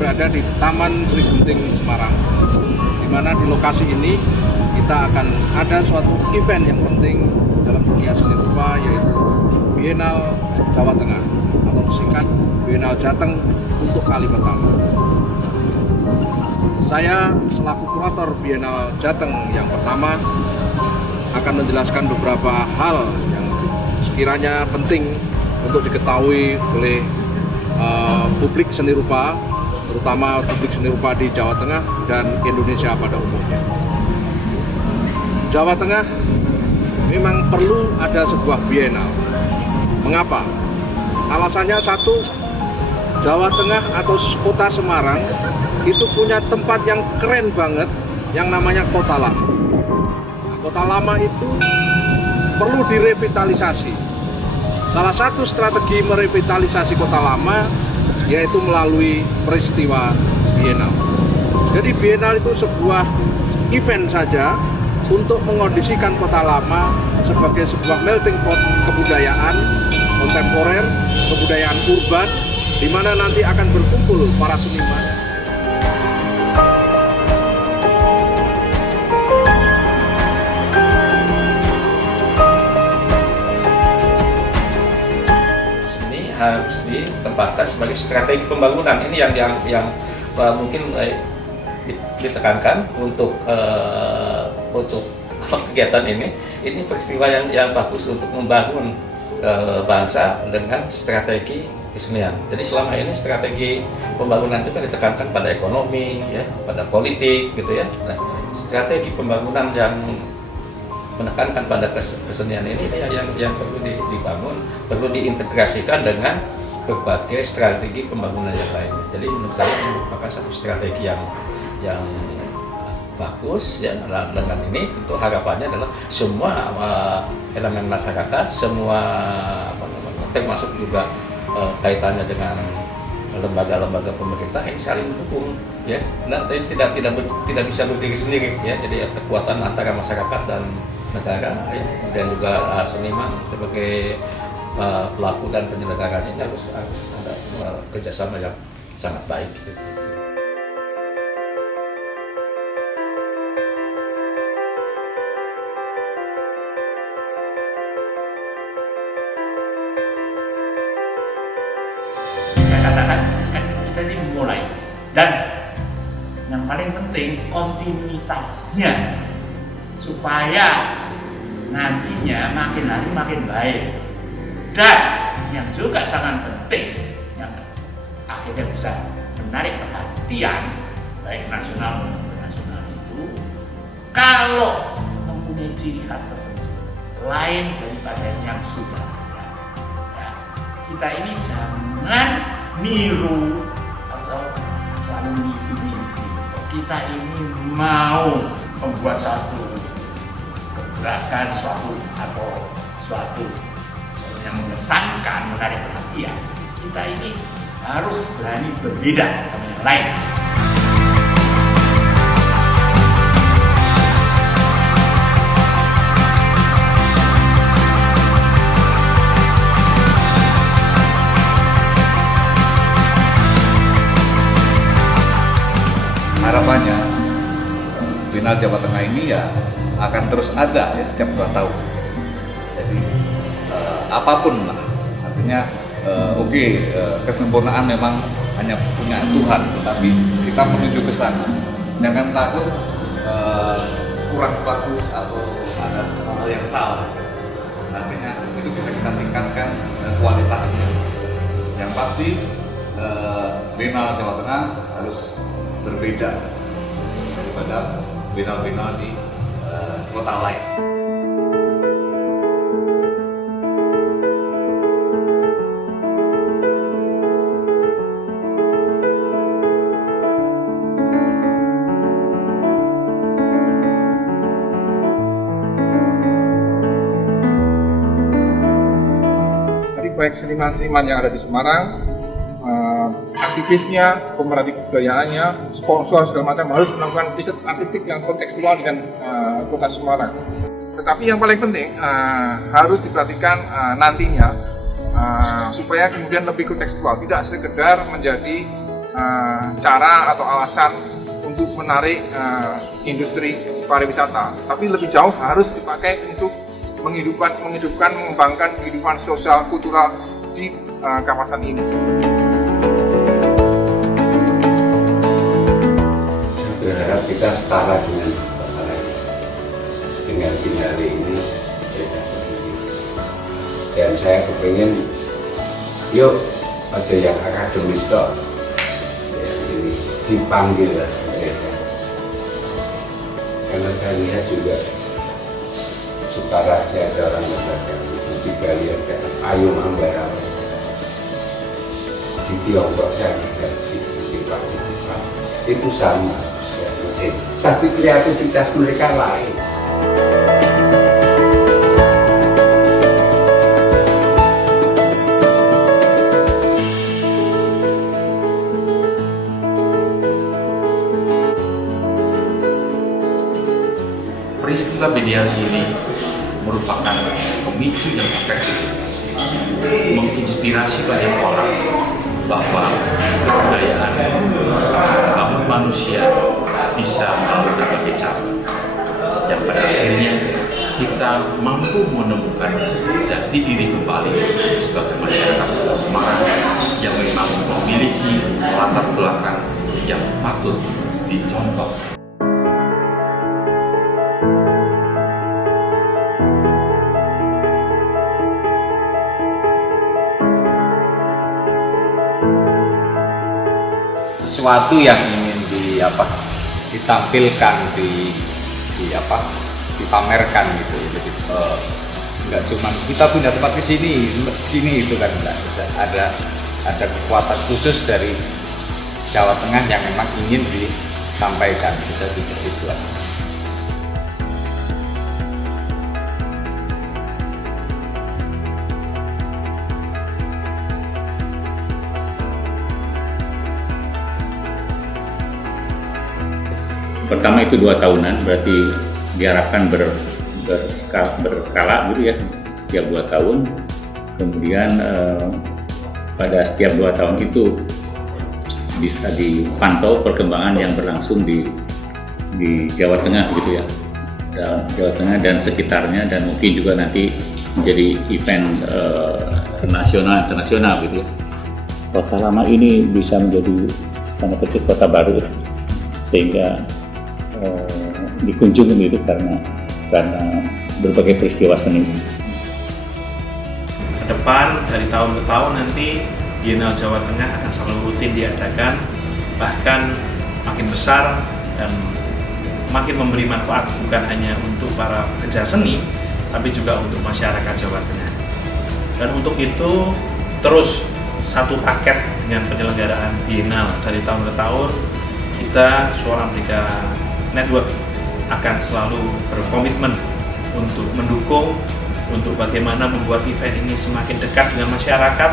berada di Taman Sri Gunting Semarang, di mana di lokasi ini kita akan ada suatu event yang penting dalam dunia seni rupa, yaitu Biennale Jawa Tengah atau disingkat Biennale Jateng untuk kali pertama. Saya selaku kurator Biennale Jateng yang pertama akan menjelaskan beberapa hal yang sekiranya penting untuk diketahui oleh publik seni rupa, terutama publik seni rupa di Jawa Tengah dan Indonesia pada umumnya. Jawa Tengah memang perlu ada sebuah biennale. Mengapa? Alasannya satu, Jawa Tengah atau kota Semarang itu punya tempat yang keren banget yang namanya Kota Lama. Nah, Kota Lama itu perlu direvitalisasi. Salah satu strategi merevitalisasi Kota Lama yaitu melalui peristiwa Biennale. Jadi Biennale itu sebuah event saja untuk mengondisikan Kota Lama sebagai sebuah melting pot kebudayaan kontemporer, kebudayaan urban, di mana nanti akan berkumpul para seniman. Harus ditempatkan sebagai strategi pembangunan. Ini yang mungkin ditekankan untuk kegiatan ini. Ini peristiwa yang bagus untuk membangun bangsa dengan strategi kesenian. Jadi selama ini strategi pembangunan itu kan ditekankan pada ekonomi, ya, pada politik, gitu ya. Nah, strategi pembangunan yang menekankan pada kesenian ini yang perlu dibangun, perlu diintegrasikan dengan berbagai strategi pembangunan yang lainnya. Jadi menurut saya ini merupakan satu strategi yang bagus ya. Dengan ini tentu harapannya adalah semua elemen masyarakat, semua termasuk juga kaitannya dengan lembaga-lembaga pemerintah ini saling mendukung ya. Nah, tidak bisa berdiri sendiri ya. Jadi kekuatan antara masyarakat dan negara ya, dan juga seniman sebagai pelaku dan penyelenggaranya harus ada kerjasama yang sangat baik gitu. Saya katakan kan kita ini memulai, dan yang paling penting kontinuitasnya supaya nantinya makin hari makin baik. Dan yang juga sangat penting yang akhirnya bisa menarik perhatian baik nasional maupun internasional itu kalau mempunyai ciri khas tertentu lain daripada yang sudah ada. Ya, kita ini jangan niru atau selalu mengikuti. Kita ini mau membuat satu gerakan suatu yang mengesankan, menarik perhatian. Kita ini harus berani berbeda sama yang lain. Harapannya Biennale Jawa Tengah ini ya akan terus ada ya setiap 2 tahun. Jadi apapun lah, artinya kesempurnaan memang hanya punya Tuhan, tetapi kita menuju ke sana. Jangan takut kurang bagus atau ada hal yang salah. Artinya itu bisa kita tingkatkan kualitasnya. Yang pasti Biennale Jawa Tengah harus berbeda daripada Biennale di kota lain. Baik seniman-seniman yang ada di Semarang, aktivisnya, pemerhati kebudayaannya, sponsor segala macam harus melakukan riset artistik yang kontekstual dengan kota Semarang. Tetapi yang paling penting harus diperhatikan nantinya supaya kemudian lebih kontekstual, tidak sekedar menjadi cara atau alasan untuk menarik industri pariwisata, tapi lebih jauh harus dipakai untuk menghidupkan, mengembangkan kehidupan sosial kultural di kawasan ini. Saya berharap kita setara dengan kota lain, dengan Binale ini. Dan saya kepingin, yuk aja yang akademis kok, yang ini dipanggil lah. Karena saya lihat juga Sukaraja ada orang berdagang di Bali, ada Payung Ambara di Tiongkok, saya lihat di Jepang itu sama mesin, tapi kreativitas mereka lain. Peristiwa Binale ini merupakan pemicu yang efektif, menginspirasi banyak orang bahwa kebudayaan membangun manusia bisa melalui berbagai cara, yang pada akhirnya kita mampu menemukan jati diri kembali sebagai masyarakat Kota Semarang yang memang memiliki latar belakang yang patut dicontoh. Sesuatu yang ingin ditampilkan, dipamerkan gitu. Jadi nggak cuma kita pindah tempat ke sini itu kan enggak. Ada kekuatan khusus dari Jawa Tengah yang memang ingin disampaikan, kita begitu. Pertama itu 2 tahunan, berarti diharapkan berkala gitu ya, setiap 2 tahun. Kemudian pada setiap 2 tahun itu bisa dipantau perkembangan yang berlangsung di Jawa Tengah gitu ya, Jawa Tengah dan sekitarnya, dan mungkin juga nanti menjadi event nasional internasional gitu ya. Kota lama ini bisa menjadi tanda petik kota baru ya, sehingga dikunjungi itu karena berbagai peristiwa seni. Ke depan dari tahun ke tahun nanti Biennale Jawa Tengah akan selalu rutin diadakan, bahkan makin besar dan makin memberi manfaat bukan hanya untuk para pekerja seni, tapi juga untuk masyarakat Jawa Tengah. Dan untuk itu terus satu paket dengan penyelenggaraan Biennale dari tahun ke tahun, kita Suara Merdeka Network akan selalu berkomitmen untuk mendukung, untuk bagaimana membuat event ini semakin dekat dengan masyarakat,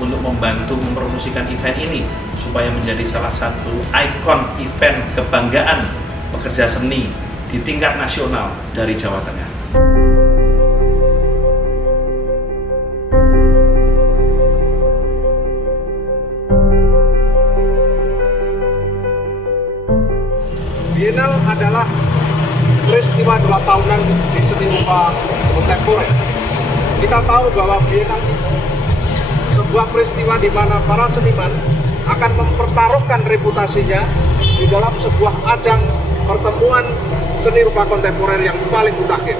untuk membantu mempromosikan event ini supaya menjadi salah satu ikon event kebanggaan pekerja seni di tingkat nasional dari Jawa Tengah. Biennale adalah peristiwa 2 tahunan di seni rupa kontemporer. Kita tahu bahwa Biennale itu sebuah peristiwa di mana para seniman akan mempertaruhkan reputasinya di dalam sebuah ajang pertemuan seni rupa kontemporer yang paling mutakhir.